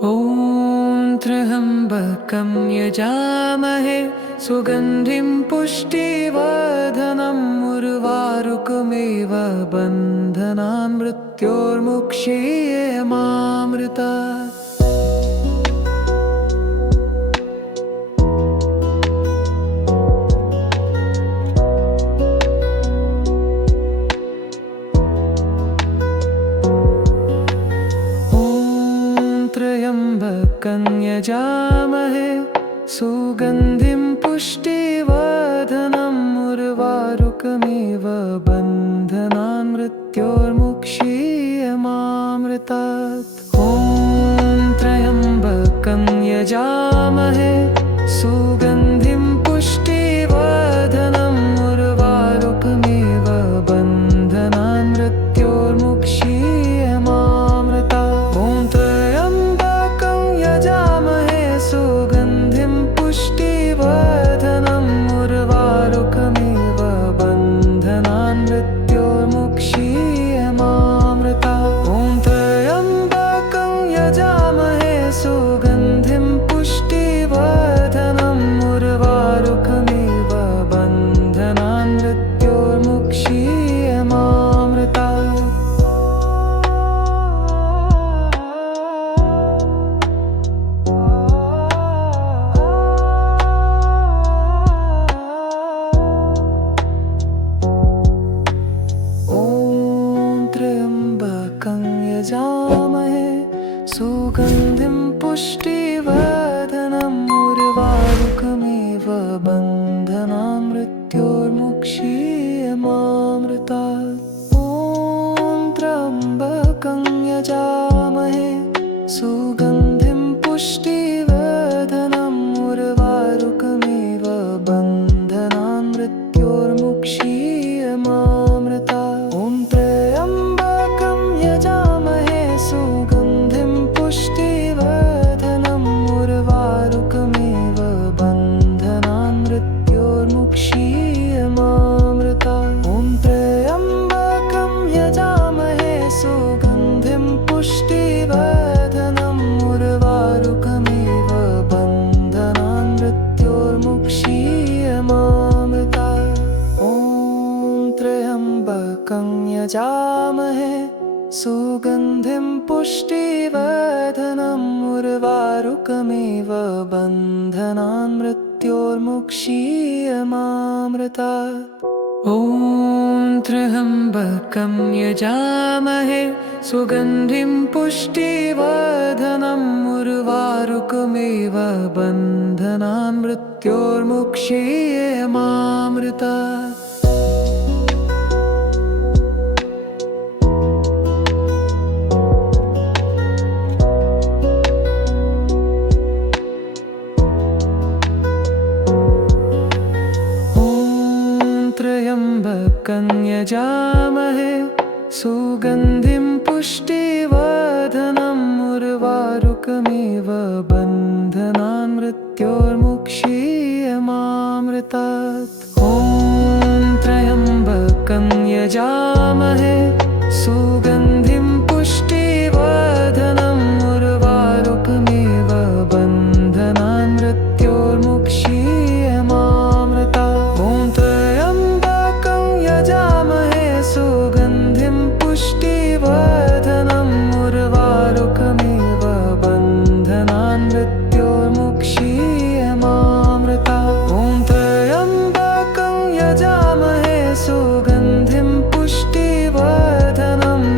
ॐ त्र्यम्बकं यजामहे सुगन्धिं पुष्टिवर्धनम् उर्वारुकमिव बन्धनान् मृत्योर्मुक्षीयमामृतात्। त्र्यम्बकं यजामहे सुगन्धिं पुष्टिवर्धनम् उर्वारुकमिव बन्धनान् मृत्योर्मुक्षीयमामृतात्। ॐ त्र्यम्बकं यजामहे सुगन्धिं पुष्टिवर्धनम् उर्वारुकमिव बन्धनान् मृत्योर्मुक्षीयमामृतात्। ॐ त्र्यम्बकं यजामहे सुगन्धिं पुष्टिवर्धनम् उर्वारुकमिव बन्धनान् मृत्योर्मुक्षीयमामृतात्। ॐ त्र्यम्बकं यजामहे सुगन्धिं पुष्टिवर्धनम् उर्वारुकमिव बन्धनान् मृत्योर्मुक्षीयमामृतात्। त्र्यम्बकं यजामहे सुगन्धिं पुष्टिवर्धनम् उर्वारुकमिव बन्धनान् मृत्योर्मुक्षीयमामृतात्। ॐ त्र्यम्बकं यजामहे सुगन्धिं पुष्टिवर्धनम् उर्वारुकमिव बन्धनान् मृत्योर्मुक्षीयमामृतात्। ॐ त्र्यम्बकं यजामहे सुगन्धिं पुष्टिवर्धनम् उर्वारुकमिव बन्धनान् मृत्योर्मुक्षीयमामृतात्। ॐ त्र्यम्बकं यजामहे सुगन्धिं पुष्टिवर्धनम् उर्वारुकमिव बन्धनान् मृत्योर्मुक्षीयमामृतात्। ॐ त्र्यम्बकं यजामहे सुगन्धिं पुष्टिवर्धनम् उर्वारुकमिव बन्धनान् मृत्योर्मुक्षीयमामृतात्। ॐ त्र्यम्बकं यजामहे सुगन्धिं पुष्टिवर्धनम् उर्वारुकमिव बन्धनान् मृत्योर्मुक्षीयमामृतात्। त्र्यम्बकं यजामहे सुगन्धिं पुष्टिवर्धनम् उर्वारुकमिव बन्धनान् मृत्योर्मुक्षीयमामृतात्। ॐ त्र्यम्बकं यजामहे सुगन्धिं पुष्टिवर्धनम् उर्वारुकमिव बन्धनान् मृत्योर्मुक्षीयमामृतात्। ॐ त्र्यम्बकं यजामहे सुगन्धिं पुष्टिवर्धनम् उर्वारुकमिव बन्धनान् मृत्योर्मुक्षीयमामृतात्। ॐ त्र्यम्बकं यजामहे सुगन्धिं पुष्टिवर्धनम्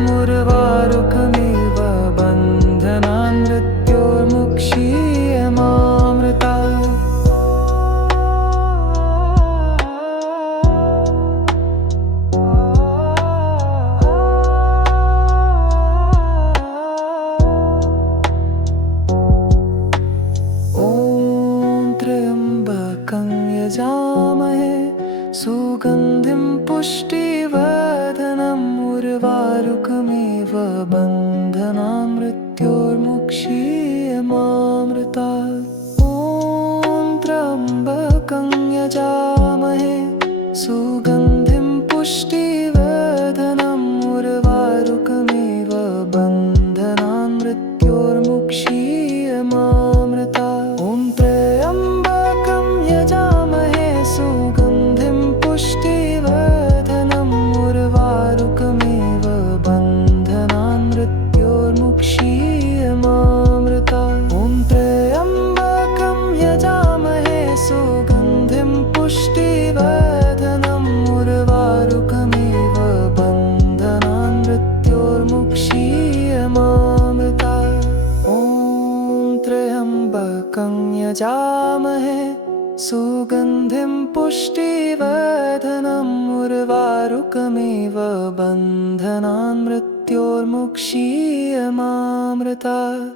पुष्टिवर्धनम् उर्वारुकमिव बन्धनान् मृत्योर्मुक्षीयमामृतात्।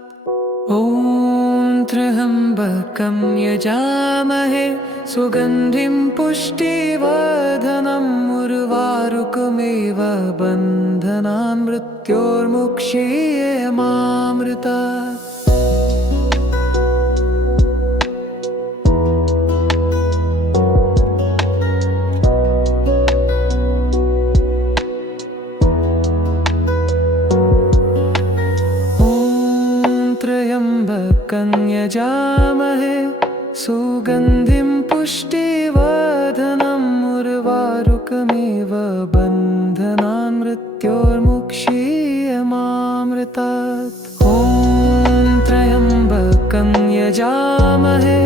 ॐ त्र्यम्बकं यजामहे सुगन्धिं पुष्टिवर्धनम् उर्वारुकमिव बन्धनान् मृत्योर्मुक्षीयमामृतात्। त्र्यम्बकं यजामहे सुगन्धिं पुष्टिवर्धनम् उर्वारुकमिव बन्धनान् मृत्योर्मुक्षीयमामृतात्। ॐ त्र्यम्बकं यजामहे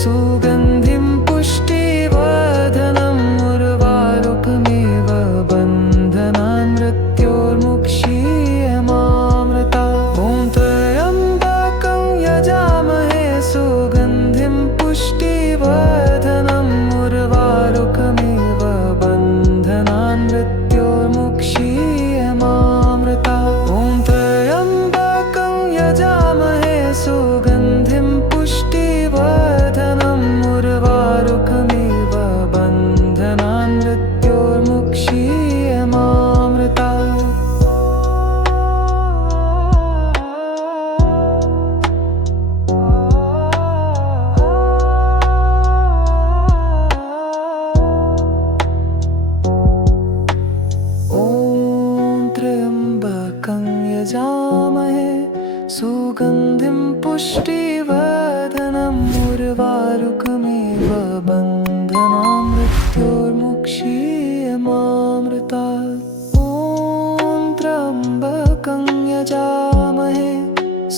सुगन्धिं पुष्टिवर्धनम् उर्वारुकमिव बन्धनान् मृत्योर्मुक्षीयमामृतात्। ॐ त्र्यम्बकं यजामहे सुगन्धिं पुष्टिवर्धनम् उर्वारुकमिव बन्धनान् मृत्योर्मुक्षीयमामृतात्। ॐ त्र्यम्बकं यजामहे सुगन्धिं पुष्टिवर्धनम् उर्वारुकमिव बन्धनान् मृत्योर्मुक्षीयमामृतात्। त्र्यम्बकं यजामहे सुगन्धिं पुष्टिवर्धनम् उर्वारुकमिव बन्धनान् मृत्योर्मुक्षीयमामृतात्। ॐ त्र्यम्बकं यजामहे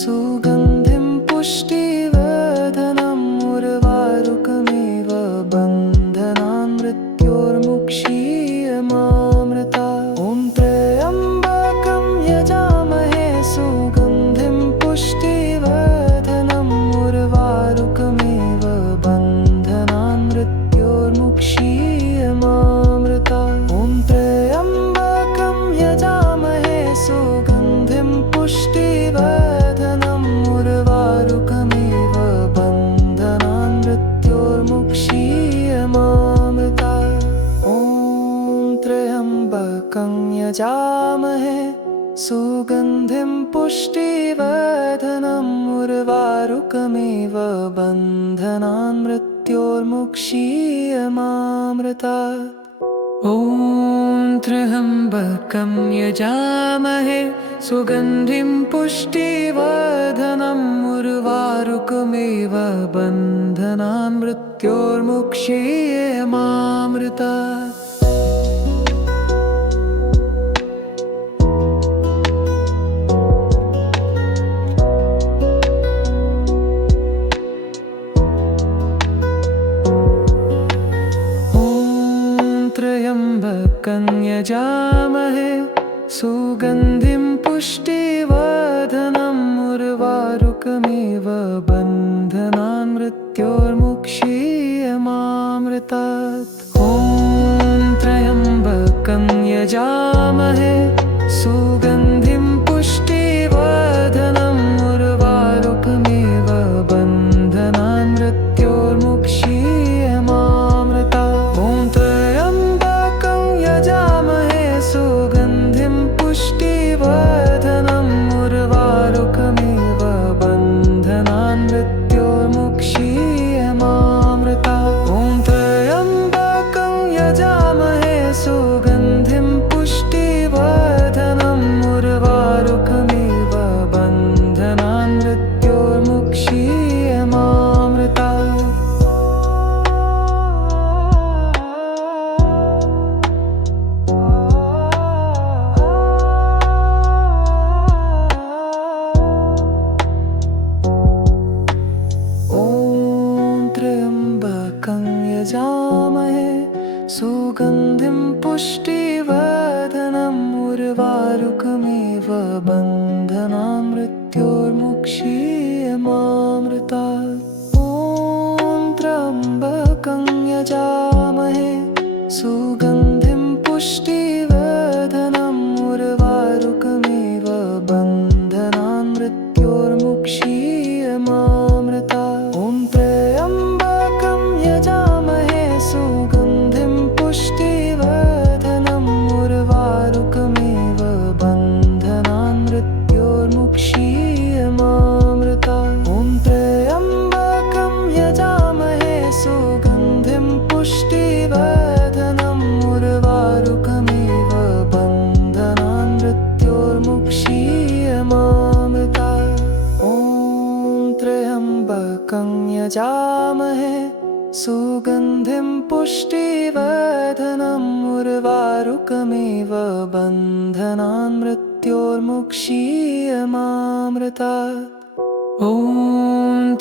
सुगन्धिं पुष्टिवर्धनम् उर्वारुकमिव बन्धनान् मृत्योर्मुक्षीयमामृतात्। ॐ त्र्यम्बकं यजामहे सुगन्धिं पुष्टिवर्धनम् उर्वारुकमिव बन्धनान् मृत्योर्मुक्षीयमामृतात्। ॐ त्र्यम्बकं यजामहे सुगन्धिं पुष्टिवर्धनम् उर्वारुकमिव बन्धनान् मृत्योर्मुक्षीयमामृतात्। ॐ त्र्यम्बकं यजामहे सुगन्धिं पुष्टिवर्धनम् उर्वारुकमिव बन्धनान् मृत्योर्मुक्षीयमामृतात्। ॐ त्र्यम्बकं यजामहे सुगन्धिं पुष्टिवर्धनम् उर्वारुकमिव बन्धनान् मृत्योर्मुक्षीयमामृतात्। त्र्यम्बकं यजामहे सुगन्धिं पुष्टिवर्धनम् उर्वारुकमिव बन्धनान् मृत्योर्मुक्षीयमामृतात्। ॐ त्र्यम्बकं यजामहे सुगन्धिं पुष्टिवर्धनम् उर्वारुकमिव बन्धनान् मृत्योर्मुक्षीयमामृतात्। ॐ त्र्यम्बकं यजामहे सुगन्धिं पुष्टिवर्धनम् उर्वारुकमिव बन्धनान् मृत्योर्मुक्षीयमामृतात्। ॐ त्र्यम्बकं यजामहे सुगन्धिं पुष्टिवर्धनम् उर्वारुकमिव बन्धनान् मृत्योर्मुक्षीयमामृतात्। यजामहे सुगन्धिं पुष्टिवर्धनम् उर्वारुकमिव बन्धनान् मृत्योर्मुक्षीयमामृतात्। ॐ त्र्यम्बकं यजामहे पुष्टिवर्धनम् उर्वारुकमिव बन्धनान् मृत्योर्मुक्षीयमामृतात्। ॐ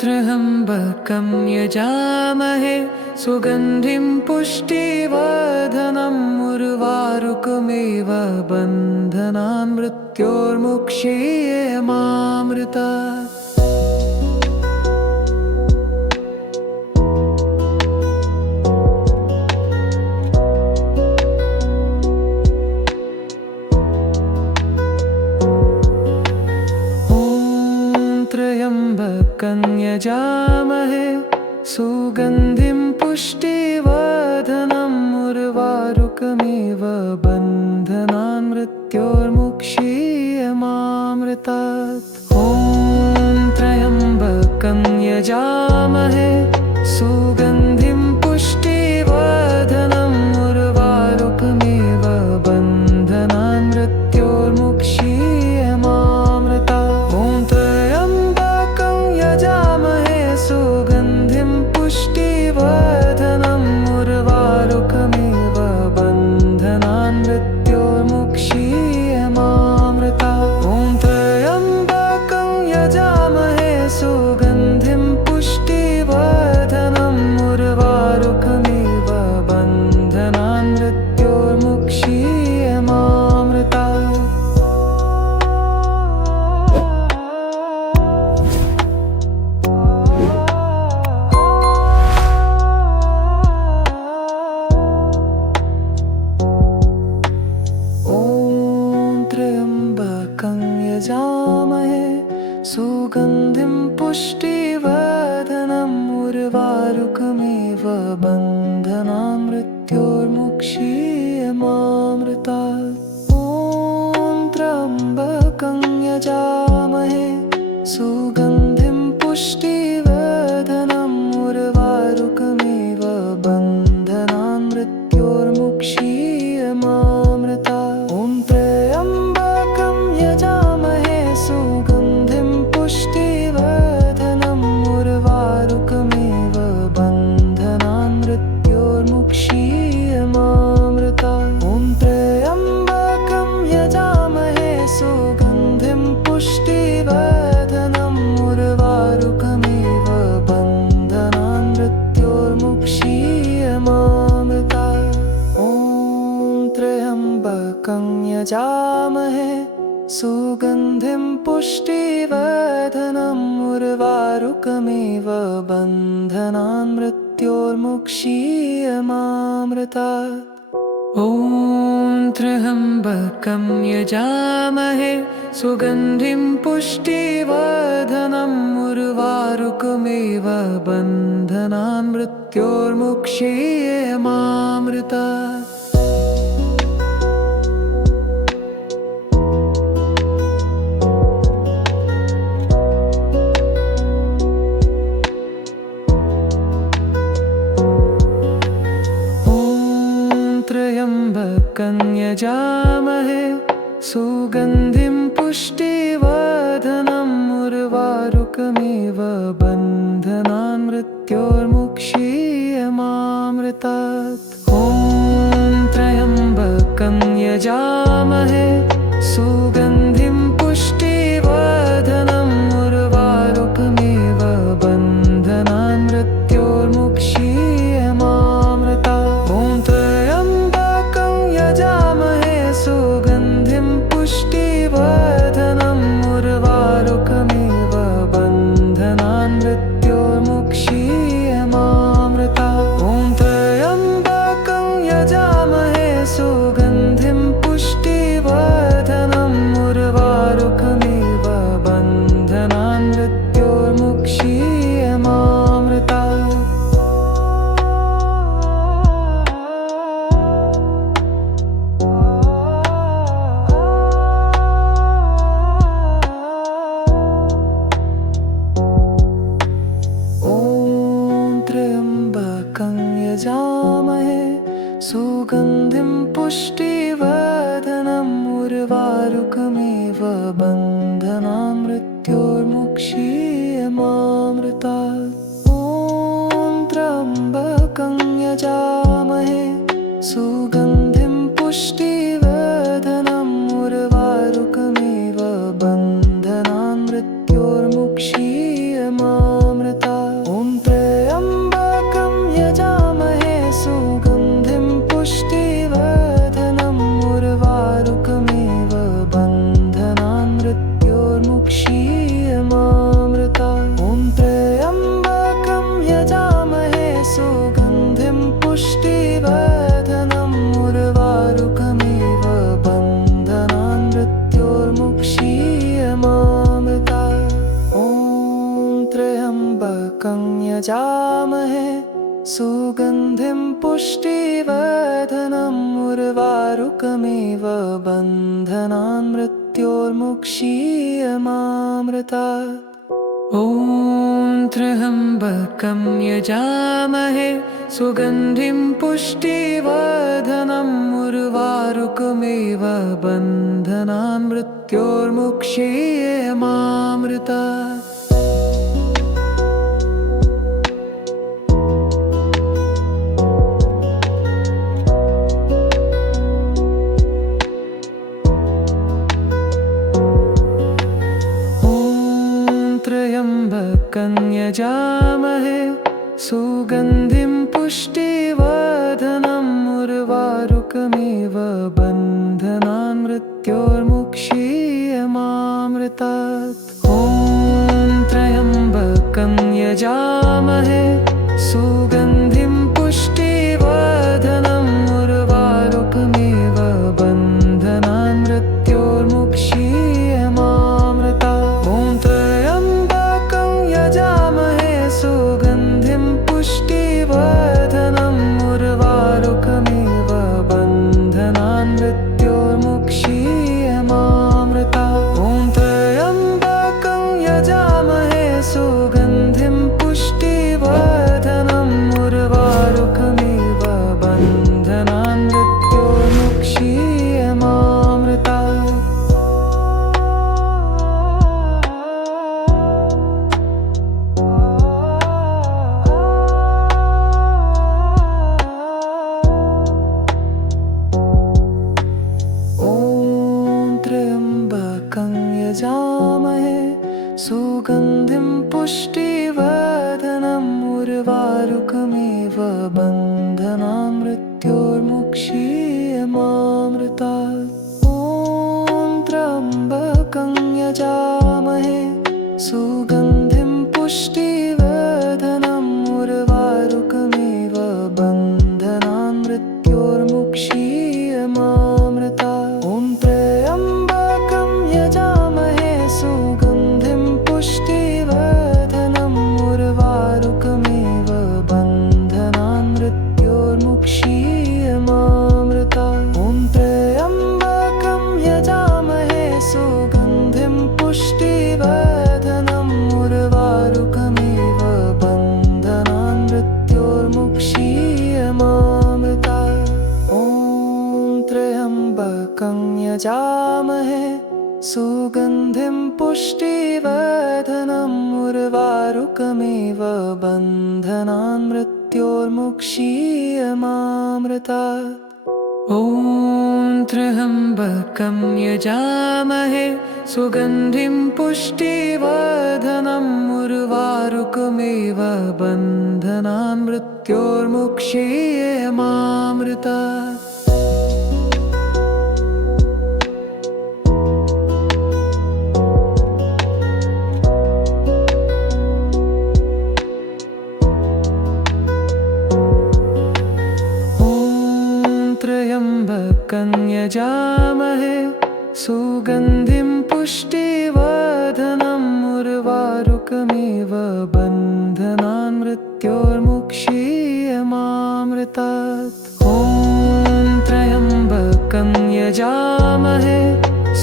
त्र्यम्बकं यजामहे सुगन्धिं पुष्टिवर्धनम् उर्वारुकमिव बन्धनान् मृत्योर्मुक्षीयमामृतात्। त्र्यम्बकं यजामहे सुगन्धिं पुष्टिवर्धनम् उर्वारुकमिव बन्धनान् मृत्योर्मुक्षीयमामृतात्। ॐ त्र्यम्बकं यजामहे सुगन्धिं पुष्टिवर्धनम् उर्वारुकमिव बन्धनान् मृत्योर्मुक्षीयमामृतात्। ॐ त्र्यम्बकं यजामहे सुगन्धिं पुष्टिवर्धनम् उर्वारुकमिव बन्धनान् मृत्योर्मुक्षीयमामृतात्। ॐ त्र्यम्बकं यजामहे सुगन्धिं पुष्टिवर्धनम् उर्वारुकमिव बन्धनान् मृत्योर्मुक्षीयमामृतात्। त्र्यम्बकं यजामहे सुगन्धिं पुष्टिवर्धनम् उर्वारुकमिव बन्धनान् मृत्योर्मुक्षीयमामृतात्। ॐ त्र्यम्बकं यजामहे सुगन्धिं पुष्टिवर्धनम् उर्वारुकमिव बन्धनान् मृत्योर्मुक्षीयमामृतात्। ॐ त्र्यम्बकं यजामहे सुगन्धिं पुष्टिवर्धनम् उर्वारुकमिव बन्धनान् मृत्योर्मुक्षीयमामृतात्। ॐ त्र्यम्बकं यजामहे सुगन्धिं पुष्टिवर्धनम् उर्वारुकमिव बन्धनान् मृत्योर्मुक्षीयमामृतात्। ॐ त्र्यम्बकं यजामहे सुगन्धिं पुष्टिवर्धनम् उर्वारुकमिव बन्धनान् मृत्योर्मुक्षीयमामृतात्। ॐ त्र्यम्बकं यजामहे सुगन्धिं पुष्टिवर्धनम् उर्वारुकमिव बन्धनान् मृत्योर्मुक्षीयमामृतात्। त्र्यम्बकं यजामहे सुगन्धिं पुष्टिवर्धनम् उर्वारुकमिव बन्धनान् मृत्योर्मुक्षीयमामृतात्। ॐ त्र्यम्बकं यजामहे सुगन्धिं पुष्टिवर्धनम् उर्वारुकमिव बन्धनान् मृत्योर्मुक्षीयमामृतात्। ॐ त्र्यम्बकं यजामहे सुगन्धिं पुष्टिवर्धनम् उर्वारुकमिव बन्धनान् मृत्योर्मुक्षीयमामृतात्। ॐ त्र्यम्बकं यजामहे सुगन्धिं पुष्टिवर्धनम् उर्वारुकमिव बन्धनान् मृत्योर्मुक्षीयमामृतात्। त्र्यम्बकं यजामहे सुगन्धिं पुष्टिवर्धनम् उर्वारुकमिव बन्धनान् मृत्योर्मुक्षीयमामृतात्। ॐ त्र्यम्बकं यजामहे यजामहे सुगन्धिं पुष्टिवर्धनम् उर्वारुकमिव बन्धनान् मृत्योर्मुक्षीयमामृतात्। ॐ त्र्यम्बकं यजामहे सुगन्धिं पुष्टिवर्धनम् उर्वारुकमिव बन्धनान् मृत्योर्मुक्षीयमामृतात्। त्र्यम्बकं यजामहे सुगन्धिं पुष्टिवर्धनम् उर्वारुकमिव बन्धनान् मृत्योर्मुक्षीयमामृतात्। ॐ त्र्यम्बकं यजामहे सुगन्धिं पुष्टिवर्धनम् उर्वारुकमिव बन्धनान् मृत्योर्मुक्षीयमामृतात्। ॐ त्र्यम्बकं यजामहे सुगन्धिं पुष्टिवर्धनम् उर्वारुकमिव बन्धनान् मृत्योर्मुक्षीयमामृतात्। ॐ त्र्यम्बकं यजामहे सुगन्धिं पुष्टिवर्धनम् उर्वारुकमिव बन्धनान् मृत्योर्मुक्षीयमामृतात्। त्र्यम्बकं यजामहे सुगन्धिं पुष्टिवर्धनम् उर्वारुकमिव बन्धनान् मृत्योर्मुक्षीयमामृतात्। ॐ त्र्यम्बकं यजामहे सुगन्धिं पुष्टिवर्धनम् उर्वारुकमिव बन्धनान् मृत्योर्मुक्षीयमामृतात्। ॐ त्र्यम्बकं यजामहे सुगन्धिं पुष्टिवर्धनम् उर्वारुकमिव बन्धनान् मृत्योर्मुक्षीयमामृतात्। ॐ त्र्यम्बकं यजामहे सुगन्धिं पुष्टिवर्धनम् उर्वारुकमिव बन्धनान् मृत्योर्मुक्षीयमामृतात्। ॐ त्र्यम्बकं यजामहे सुगन्धिं पुष्टिवर्धनम् उर्वारुकमिव बन्धनान् मृत्योर्मुक्षीयमामृतात्। ॐ त्र्यम्बकं यजामहे सुगन्धिं पुष्टिवर्धनम् उर्वारुकमिव बन्धनान् मृत्योर्मुक्षीयमामृतात्। त्र्यम्बकं यजामहे सुगन्धिं पुष्टिवर्धनम् उर्वारुकमिव बन्धनान् मृत्योर्मुक्षीयमामृतात्। ॐ त्र्यम्बकं यजामहे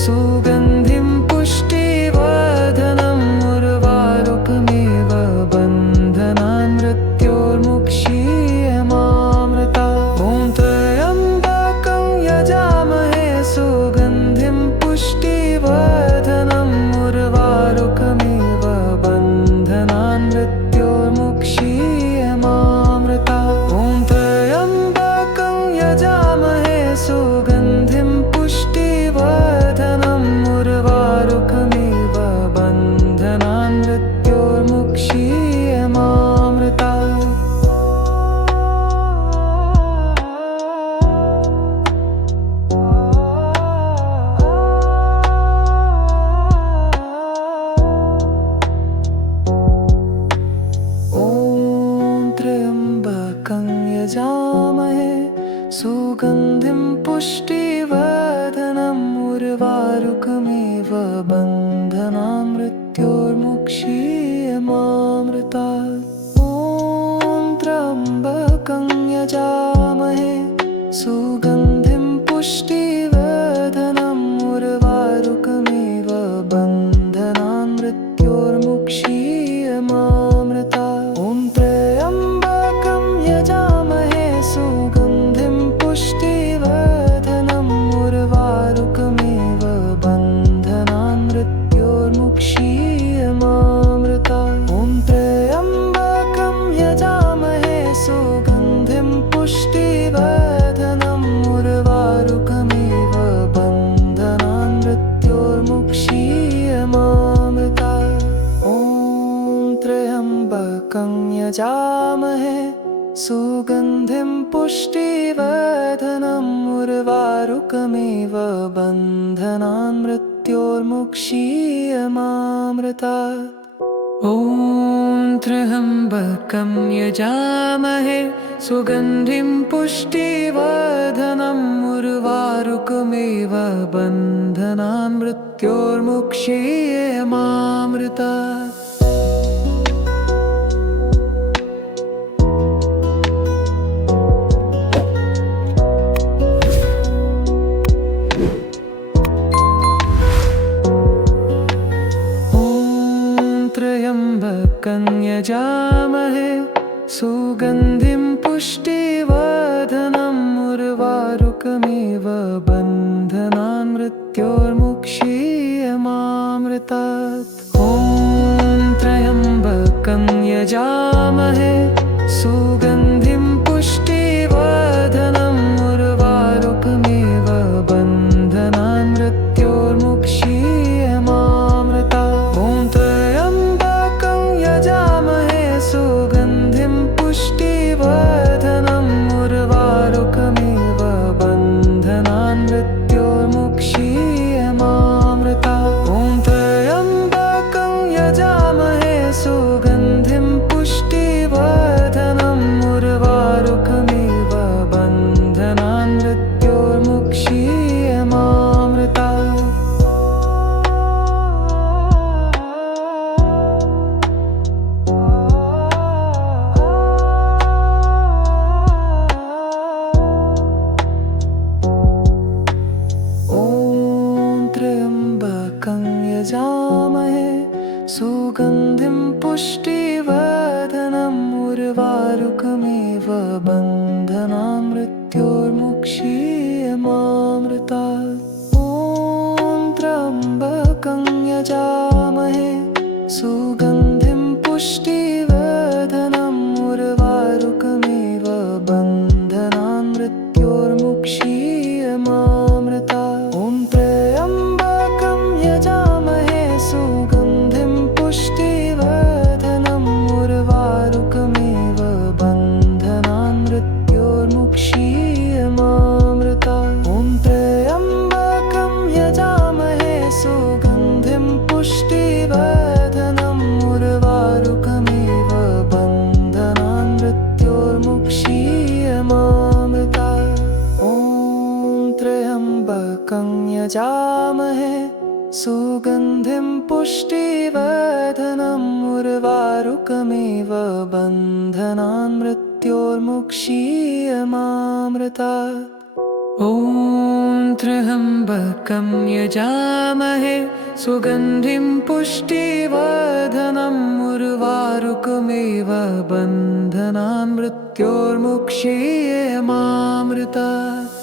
सुगन्धिं पुष्टिवर्धनम् उर्वारुकमिव बन्धनान् मृत्योर्मुक्षीयमामृतात्। ॐ त्र्यम्बकं यजामहे सुगन्धिं पुष्टिवर्धनम् उर्वारुकमिव बन्धनान् मृत्योर्मुक्षीयमामृतात्। ॐ त्र्यम्बकं यजामहे सुगन्धिं पुष्टिवर्धनम् उर्वारुकमिव बन्धनान् मृत्योर्मुक्षीयमामृतात्। त्र्यम्बकं यजामहे सुगन्धिं पुष्टिवर्धनम् उर्वारुकमिव बन्धनान् मृत्योर्मुक्षीयमामृतात्। ॐ पुष्टियमामृतात्। ॐ त्र्यम्बकं यजामहे सुगन्धिं पुष्टिवर्धनम् उर्वारुकमिव बन्धनान् मृत्योर्मुक्षीयमामृतात्। त्र्यम्बकं यजामहे सुगन्धिं पुष्टिवर्धनम् उर्वारुकमिव बन्धनान् मृत्योर्मुक्षीयमामृतात्। ॐ त्र्यम्बकं यजामहे सुगन्धिं पुष्टिवर्धनम् उर्वारुकमिव बन्धनान् मृत्योर्मुक्षीयमामृतात्। ॐ त्र्यम्बकं यजामहे सुगन्धिं पुष्टिवर्धनम् उर्वारुकमिव बन्धनान् मृत्योर्मुक्षीयमामृतात्। ॐ त्र्यम्बकं यजामहे सुगन्धिं पुष्टिवर्धनम् उर्वारुकमिव बन्धनान् मृत्योर्मुक्षीयमामृतात्। त्र्यम्बकं यजामहे सुगन्धिं पुष्टिवर्धनम् उर्वारुकमिव बन्धनान् मृत्योर्मुक्षीयमामृतात्। ॐ त्र्यम्बकं यजामहे सुगन्धिं पुष्टिवर्धनम् उर्वारुकमिव बन्धनान् मृत्योर्मुक्षीयमामृतात्। ॐ त्र्यम्बकं यजामहे सुगन्धिं पुष्टिवर्धनम् उर्वारुकमिव बन्धनान् मृत्योर्मुक्षीयमामृतात्। ॐ त्र्यम्बकं यजामहे सुगन्धिं पुष्टिवर्धनम् उर्वारुकमिव बन्धनान् मृत्योर्मुक्षीयमामृतात्। ॐ त्र्यम्बकं यजामहे सुगन्धिं पुष्टिवर्धनम् उर्वारुकमिव बन्धनान् मृत्योर्मुक्षीयमामृतात्। ॐ त्र्यम्बकं यजामहे सुगन्धिं पुष्टिवर्धनम् उर्वारुकमिव बन्धनान् मृत्योर्मुक्षीयमामृतात्।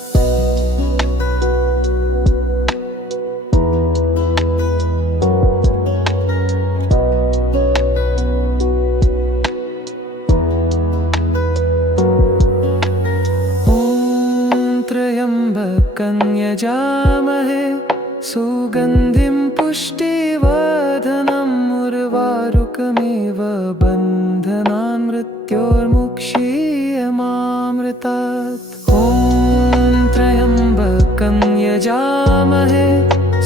त्र्यम्बकं यजामहे सुगन्धिं पुष्टिवर्धनम् उर्वारुकमिव बन्धनान् मृत्योर्मुक्षीयमामृतात्। ॐ त्र्यम्बकं यजामहे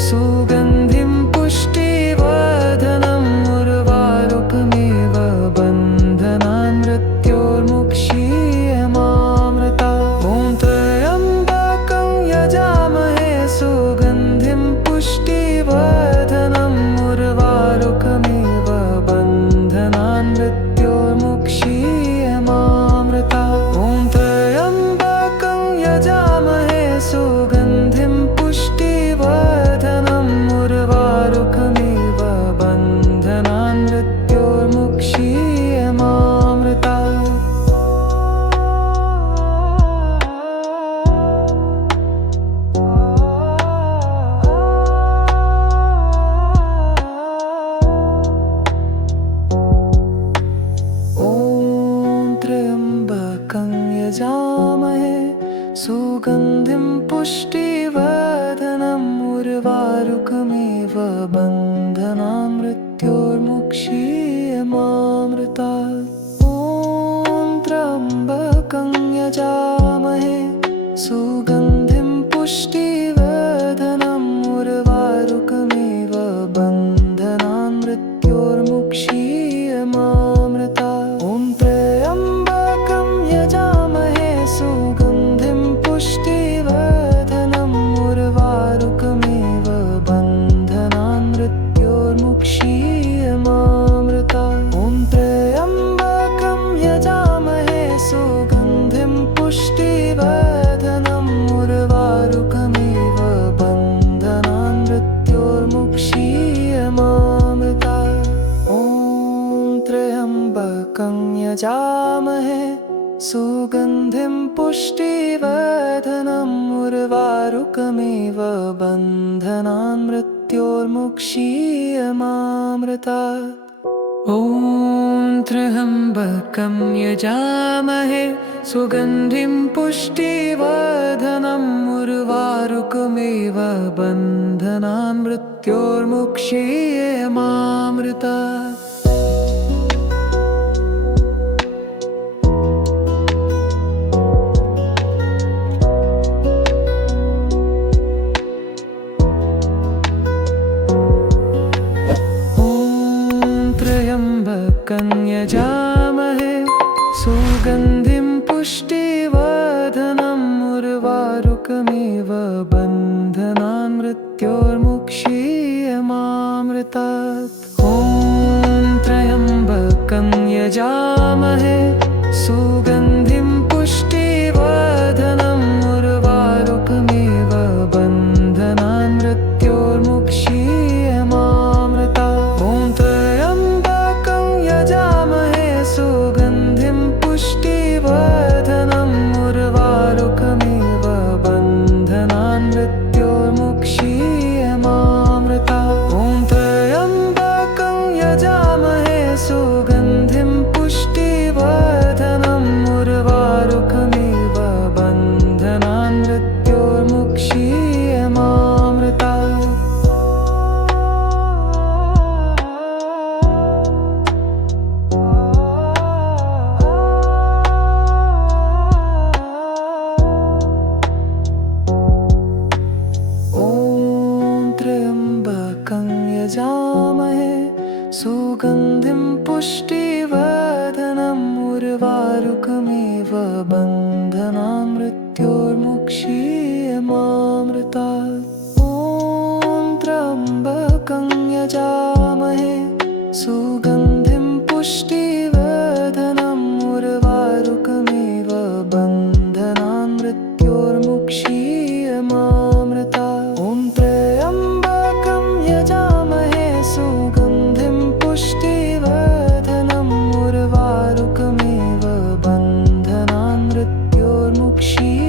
सुगन्धिं पुष्टिवर्धनम् उर्वारुकमिव बन्धनान् मृत्योर्मुक्षीयमामृतात्। ॐ त्र्यम्बकं यजामहे सुगन्धिं पुष्टिवर्धनम् उर्वारुकमिव बन्धनान् मृत्योर्मुक्षीयमामृतात्। ॐ त्र्यम्बकं यजामहे सुगन्धिं पुष्टिवर्धनम् उर्वारुकमिव बन्धनान् मृत्योर्मुक्षीयमामृतात्। त्र्यम्बकं यजामहे सुगन्धिं पुष्टिवर्धनम् उर्वारुकमिव बन्धनान् मृत्योर्मुक्षीयमामृतात्। ॐ त्र्यम्बकं यजामहे सुगन्धिं पुष्टिवर्धनम् उर्वारुकमिव बन्धनान् पुष्टियमामृतात्। ॐ त्र्यम्बकं यजामहे सुगन्धिं पुष्टिवर्धनम् उर्वारुकमिव बन्धनान् मृत्योर्मुक्षीयमामृतात्। त्र्यम्बकं यजामहे सुगन्धिं पुष्टिवर्धनम् उर्वारुकमिव बन्धनान् मृत्योर्मुक्षीयमामृतात्। ॐ त्र्यम्बकं यजामहे सुगन्धिं पुष्टिवर्धनम् उर्वारुकमिव बन्धनान् मृत्योर्मुक्षीयमामृतात्। ॐ त्र्यम्बकं यजामहे सुगन्धिं पुष्टिवर्धनम् उर्वारुकमिव बन्धनान् मृत्योर्मुक्षीयमामृतात्। ॐ त्र्यम्बकं यजामहे सुगन्धिं पुष्टिवर्धनम् उर्वारुकमिव बन्धनान् मृत्योर्मुक्षीयमामृतात्। त्र्यम्बकं यजामहे सुगन्धिं पुष्टिवर्धनम् उर्वारुकमिव बन्धनान् मृत्योर्मुक्षीयमामृतात्। ॐ त्र्यम्बकं यजामहे सुगन्धिं पुष्टिवर्धनम् उर्वारुकमिव बन्धनान् मृत्योर्मुक्षीयमामृतात्। ॐ त्र्यम्बकं यजामहे सुगन्धिं पुष्टिवर्धनम् उर्वारुकमिव बन्धनान् मृत्योर्मुक्षीयमामृतात्।